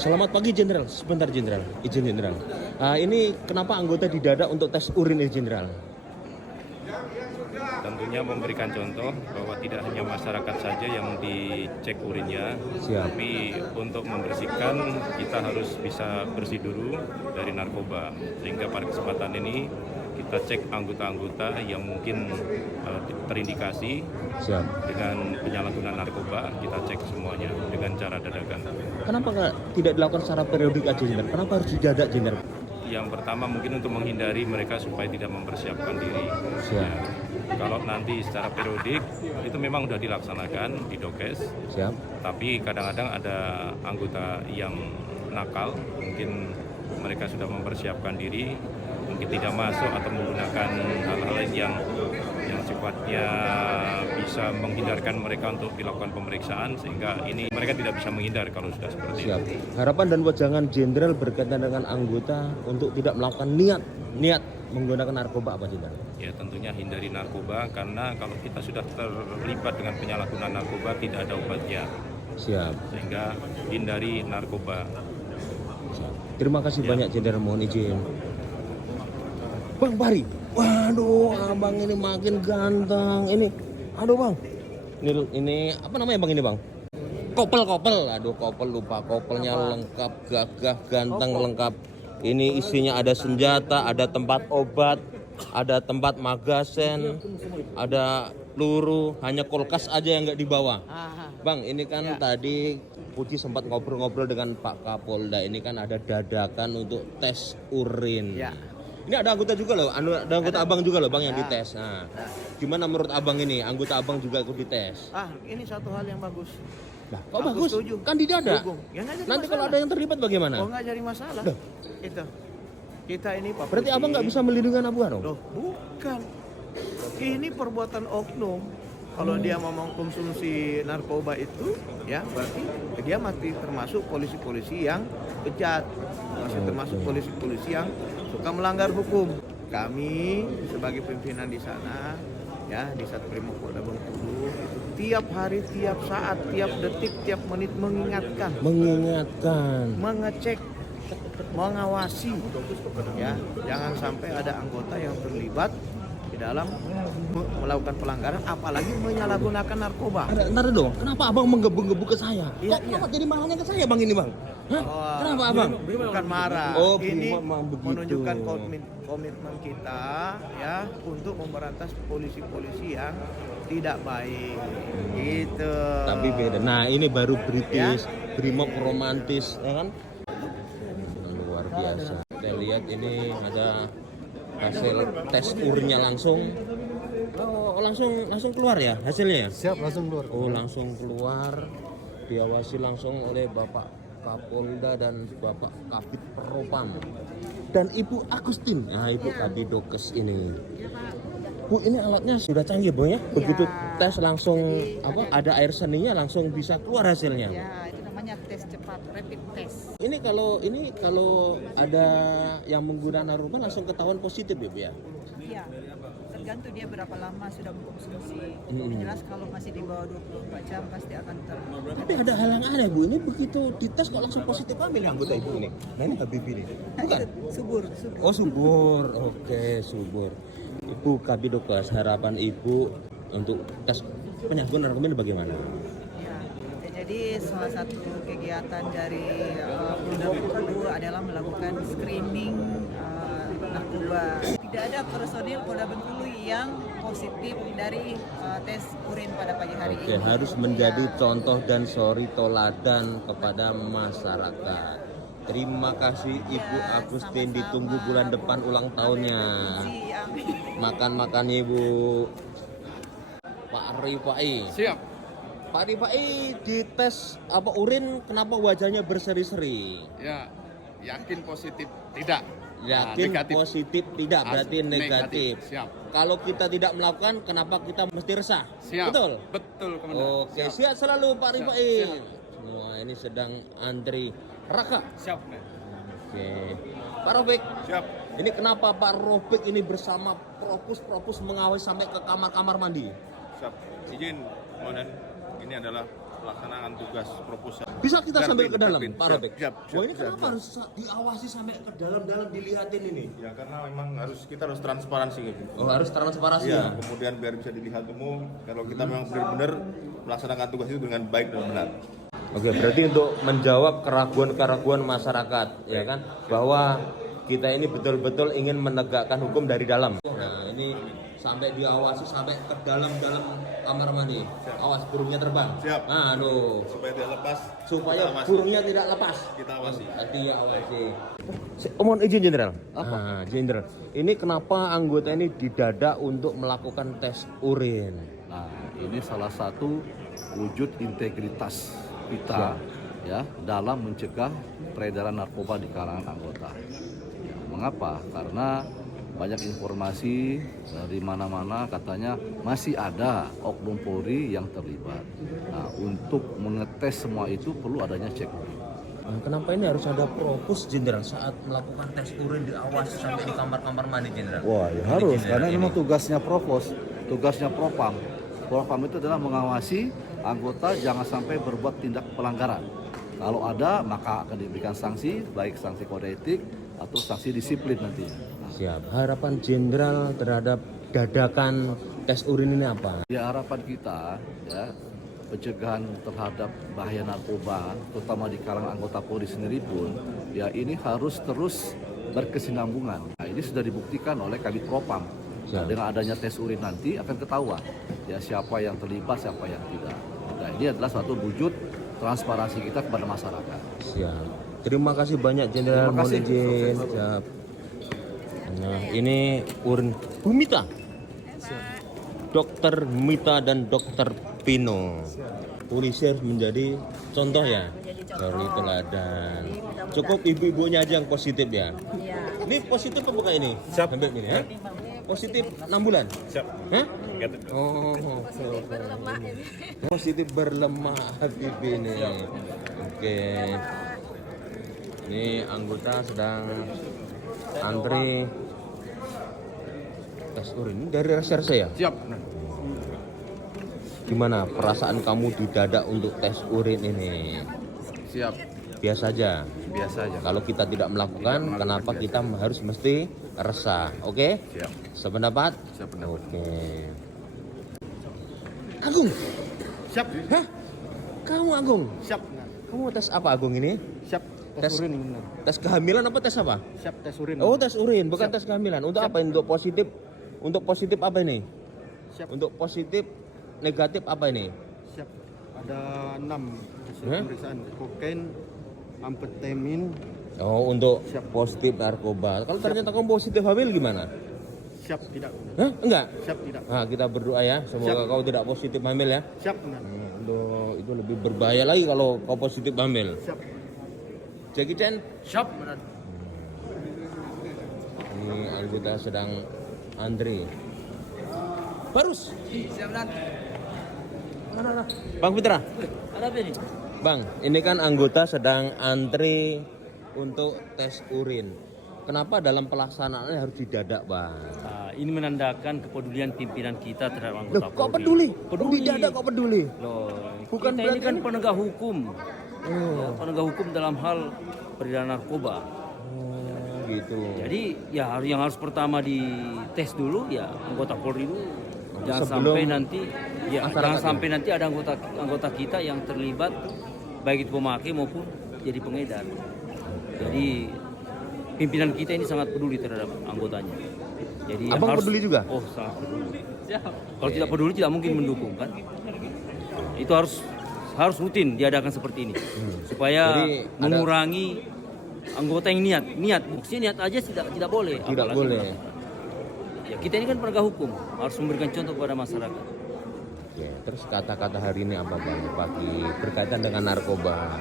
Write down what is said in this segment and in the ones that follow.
Selamat pagi Jenderal, sebentar Jenderal, izin Jenderal. Ini kenapa anggota didadak untuk tes urin ini Jenderal? Tentunya memberikan contoh bahwa tidak hanya masyarakat saja yang dicek urinnya, Siap. tapi untuk membersihkan kita harus bisa bersih dulu dari narkoba. Sehingga pada kesempatan ini kita cek anggota-anggota yang mungkin terindikasi Siap. dengan penyalahgunaan narkoba, kita cek semuanya dengan cara dadakan. Kenapa nggak tidak dilakukan secara periodik aja Jenderal? Kenapa harus didadak Jenderal? Yang pertama mungkin untuk menghindari mereka supaya tidak mempersiapkan diri. Siap. Ya. Kalau nanti secara periodik itu memang sudah dilaksanakan di Dokes, Siap. tapi kadang-kadang ada anggota yang nakal, mungkin mereka sudah mempersiapkan diri, mungkin tidak masuk atau menggunakan hal-hal lain yang sifatnya bisa menghindarkan mereka untuk dilakukan pemeriksaan, sehingga ini mereka tidak bisa menghindar kalau sudah seperti Siap. itu. Harapan dan wejangan Jenderal berkaitan dengan anggota untuk tidak melakukan niat menggunakan narkoba apa Jenderal? Ya tentunya hindari narkoba, karena kalau kita sudah terlibat dengan penyalahgunaan narkoba tidak ada obatnya, Siap. sehingga hindari narkoba. Siap. Terima kasih Ya. banyak Jenderal, mohon izin. Bang Pari, waduh abang ini makin ganteng ini. Aduh bang, ini apa namanya bang ini bang? Kopel. Aduh kopel lupa, kopelnya lengkap, gagah, ganteng, lengkap. Ini isinya ada senjata, ada tempat obat, ada tempat magazen, ada peluru, hanya kulkas aja yang nggak dibawa. Bang, ini kan tadi Puji sempat ngobrol-ngobrol dengan Pak Kapolda. Ini kan ada dadakan untuk tes urin. Ya. Ini ada anggota juga loh, ada anggota abang juga loh bang yang dites. Nah, gimana menurut abang ini? Anggota abang juga ikut dites. Ini satu hal yang bagus. Nah, kok Aku bagus? setuju. Kan didadak. Dukung. Ya, nggak jadi Nanti kalau masalah. ada yang terlibat bagaimana? Oh, nggak jadi masalah. Loh. Itu. Kita ini Pak Berarti Putih. abang nggak bisa melindungi anak buah dong? Loh, bukan. Ini perbuatan oknum. Kalau dia mau mengkonsumsi narkoba itu, ya berarti dia masih termasuk polisi-polisi yang bejat, masih termasuk polisi-polisi yang suka melanggar hukum. Kami sebagai pimpinan di sana, ya di Satrimo Polda Bengkulu, tiap hari, tiap saat, tiap detik, tiap menit mengingatkan, mengecek, mengawasi, ya jangan sampai ada anggota yang terlibat di dalam melakukan pelanggaran, apalagi menyalahgunakan narkoba. Ntar dong, kenapa abang menggebu-gebu ke saya? Iya, Kenapa jadi marahnya ke saya bang ini bang? Hah? Kenapa abang? Bukan marah. Oh, ini memang begitu. menunjukkan komitmen kita ya untuk memberantas polisi-polisi yang tidak baik. Gitu. Tapi beda. Nah ini baru British, Ya. Brimob romantis, ya kan? Luar biasa. Kita lihat ini ada hasil tes urinnya langsung. Oh, langsung keluar ya hasilnya ya? Siap, langsung keluar. Oh, langsung keluar. Diawasi langsung oleh Bapak Kapolda dan Bapak Kabid Propam dan Ibu Agustin. Nah, Ibu Kabid Dokes ini. Bu, ini alatnya sudah canggih, Bu ya? Begitu tes langsung ada air seninya langsung bisa keluar hasilnya. Ya, itu namanya tes cepat, rapid test. Ini kalau ada yang menggunakan narkoba langsung ketahuan positif ya, Bu ya? Iya, tergantung dia berapa lama sudah mengkonsumsi. Yang jelas kalau masih di bawah 24 jam pasti akan Tapi ada hal yang aneh, Bu. Ini begitu dites kok langsung positif hamil ya anggota Ibu ini. Nah, ini Habibie nih. Bukan? subur. Oh, subur. Oke, subur. Ibu Kabid Dokes, harapan Ibu untuk tes penyalahgunaan narkoba ini bagaimana? Ya, jadi salah satu kegiatan dari Polda Bengkulu adalah melakukan screening narkoba. Tidak ada personil Polda Bengkulu yang positif dari tes urin pada pagi hari Oke, ini. harus menjadi Ya. contoh dan suri toladan kepada masyarakat. Terima kasih Ibu Ya, Agustin, sama-sama. ditunggu bulan depan ulang tahunnya. Amin. Makan-makan Ibu. Pak Rifai. Siap. Pak Rifai dites urin kenapa wajahnya berseri-seri? Ya, yakin positif tidak. Yakin negatif. positif tidak berarti negatif. Siap. Kalau kita tidak melakukan kenapa kita mesti resah? Siap. Betul? Betul, Komandan. Oke, siap selalu Pak Siap, Rifai. siap. Semua ini sedang antri Raka. Siap. Oke. Pak Rofik, Siap. ini kenapa Pak Rofik ini bersama propus mengawasi sampai ke kamar-kamar mandi? Siap. Izin, Komandan, ini adalah pelaksanaan tugas proposal. Bisa kita sambil ke dalam, Garbin. Pak Siap, Robek? siap, Wah, ini siap, kenapa siap. harus diawasi sampai ke dalam-dalam dilihatin ini? Ya karena memang kita harus transparansi gitu. Oh, harus transparansi Iya, ya? kemudian biar bisa dilihat umum kalau kita memang benar-benar melaksanakan tugas itu dengan baik dan benar. Oke, berarti untuk menjawab keraguan-keraguan masyarakat, ya kan, bahwa kita ini betul-betul ingin menegakkan hukum dari dalam. Nah, ini sampai diawasi sampai ke dalam-dalam kamar mandi. Awas burungnya terbang. Siap. Nah, aduh. Supaya tidak lepas. Supaya kita awasi. burungnya tidak lepas. Kita awasi. Tadi ya awasi. Mohon izin Jenderal. Apa? Nah, Jenderal. Ini kenapa anggota ini didadak untuk melakukan tes urin? Nah, ini salah satu wujud integritas kita ya dalam mencegah peredaran narkoba di kalangan anggota. Ya, mengapa? Karena banyak informasi dari mana-mana katanya masih ada oknum Polri yang terlibat. Nah, untuk mengetes semua itu perlu adanya cek urin. Nah, kenapa ini harus ada propus Jenderal saat melakukan tes urin diawasi sampai di kamar-kamar mandi Jenderal? Wah, ya Ini, harus Jenderal, karena ini. memang tugasnya Provos, tugasnya Propam. Propam itu adalah mengawasi anggota jangan sampai berbuat tindak pelanggaran. Kalau ada maka akan diberikan sanksi, baik sanksi kode etik atau sanksi disiplin nantinya. Siap. Harapan Jenderal terhadap dadakan tes urin ini apa? Ya harapan kita ya pencegahan terhadap bahaya narkoba, terutama di kalangan anggota Polri sendiri pun, ya ini harus terus berkesinambungan. Nah, ini sudah dibuktikan oleh Kabid Propam. Nah, dengan adanya tes urin nanti akan ketahuan ya siapa yang terlibat, siapa yang tidak. Nah, ini adalah suatu wujud transparansi kita kepada masyarakat. Siap. Terima kasih banyak Jenderal. Terima kasih. Mohon izin. Siap. Nah, ini urin Bu Mita. Dokter Mita dan Dokter Pino. Polisi harus menjadi contoh ya. Dari teladan. Cukup ibu-ibunya aja yang positif ya. Ini positif apa bukan ini? Siap. Ambil ini ya. Positif 6 bulan. Siap. Hah? Oh, positif berlemah Habib ini. Oke. Ini anggota sedang antri tes urin. Ini dari reserse ya? Siap. Gimana perasaan kamu didadak untuk tes urin ini? Siap. Biasa aja. Biasa aja. Kalau kita tidak melakukan, kenapa kita harus mesti resah? Oke? Siap. Sependapat? Sependapat. Oke. Agung, Siap. hah? Kamu Agung? Siap. Kamu tes apa Agung ini? Siap. Tes urin. Tes kehamilan apa tes apa? Siap tes urin. Oh, tes urin, bukan tes kehamilan. Untuk apa? Untuk positif? Untuk positif apa ini? Siap. Untuk positif negatif apa ini? Siap. Ada 6 hasil Hah? pemeriksaan kokain, amfetamin. Oh, untuk Siap. positif narkoba. Kalau ternyata kamu positif hamil gimana? Siap tidak? Hah? Enggak? Siap tidak? Nah, kita berdoa ya, semoga kau tidak positif hamil ya. Siap benar. Itu lebih berbahaya lagi kalau kau positif hamil. Siap. Jackie Chan, Siap benar. ini anggota sedang antri. Barus. Siap benar. Mana? Bang Fitra. Ada apa ini? Bang, ini kan anggota sedang antri untuk tes urin. Kenapa dalam pelaksanaannya harus didadak, Bang? Nah, ini menandakan kepedulian pimpinan kita terhadap Loh, anggota kok Polri. peduli? Peduli. Didadak kok peduli? Loh, Bukan kita ini berarti kan ini- penegak hukum. Oh, Ya, penegak hukum dalam hal peredaran narkoba. gitu. Jadi ya yang harus pertama dites dulu ya anggota Polri dulu. Jangan Sebelum sampai nanti ya masyarakat jangan ya? sampai nanti ada anggota kita yang terlibat baik itu pemakai maupun jadi pengedar. Jadi pimpinan kita ini sangat peduli terhadap anggotanya. Jadi yang Abang peduli juga? Oh, sangat peduli. Kalau tidak peduli tidak mungkin mendukung kan. Itu harus rutin diadakan seperti ini supaya Jadi ada- mengurangi anggota yang niat maksudnya niat aja tidak boleh. Tidak apalagi boleh. melakukan. Ya kita ini kan penegak hukum harus memberikan contoh kepada masyarakat. Oke, terus kata-kata hari ini apa, Bang? Pagi berkaitan dengan narkoba.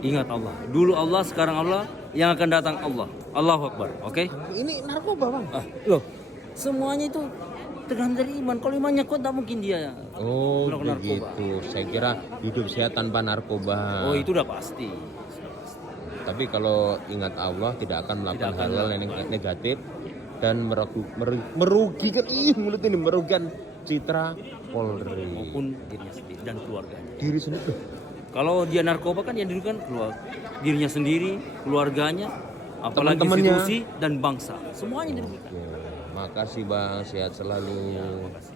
Ingat Allah. Dulu Allah, sekarang Allah, yang akan datang Allah. Allahu Akbar. Oke? Ini narkoba, Bang. Loh, semuanya itu tergantung dari iman. Kalau imannya kuat, tak mungkin dia Oh, melakukan narkoba. begitu. Saya kira hidup sehat tanpa narkoba. Oh, itu udah pasti. Tapi kalau ingat Allah tidak akan melakukan Tidak akan hal-hal yang negatif dan merugikan mulut ini merugikan citra Polri maupun dirinya sendiri dan keluarganya. diri sendiri. Kalau dia narkoba kan yang dirugikan dirinya sendiri, keluarganya, apalagi Teman-temannya. institusi dan bangsa. Semuanya dirugikan. Makasih Bang, sehat selalu. Terima kasih.